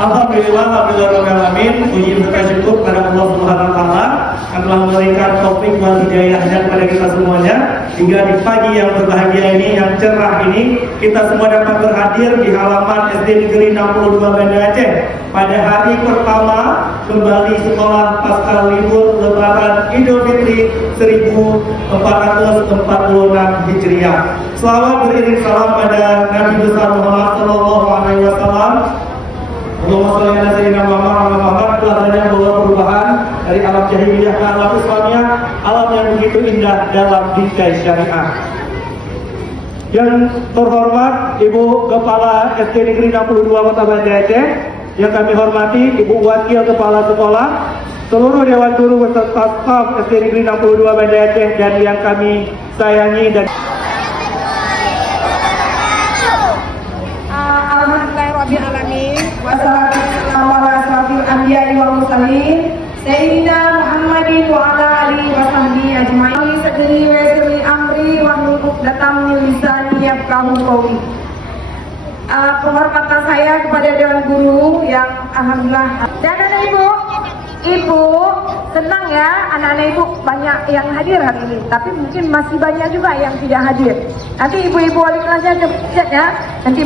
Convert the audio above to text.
Alhamdulillahirobbilalamin. Puji berkat syukur pada Allah Subhanahu wa taala yang telah memberikan taufik wal hidayahnya kepada kita semuanya hingga di pagi yang berbahagia ini, yang cerah ini, kita semua dapat berhadir di halaman SD Negeri 62 Banda Aceh pada hari pertama kembali sekolah pasca libur Lebaran Idul Fitri 1446 Hijriah. Selawat beriring salam pada Nabi besar Muhammad Sallallahu Alaihi Wasallam. Allahumma sholli ala sayyidina Muhammad. Telah banyak membawa perubahan dari alam jahiliyah ke alam Islamiyah, alam yang begitu indah dalam bingkai syariah. Yang terhormat Ibu Kepala SD Negeri 62 Kota Banda Aceh, yang kami hormati Ibu Wakil Kepala Sekolah, seluruh Dewan Guru beserta staf SD Negeri 62 Banda Aceh, dan yang kami sayangi dan Alhamdulillahirrahmanirrahim. Wassalamualaikum warahmatullahi wabarakatuh. Sayyidina Muhammadin wa ala alihi wa sahbihi ajma'in. Sadri wa sirri amri wa hlul datang min lisani yafqahu qawli. Penghormatan saya kepada Dewan Guru yang alhamdulillah. Dan anak Ibu senang ya, anak-anak Ibu banyak yang hadir hari ini, tapi mungkin masih banyak juga yang tidak hadir. Nanti Ibu-ibu wali kelasnya ya, nanti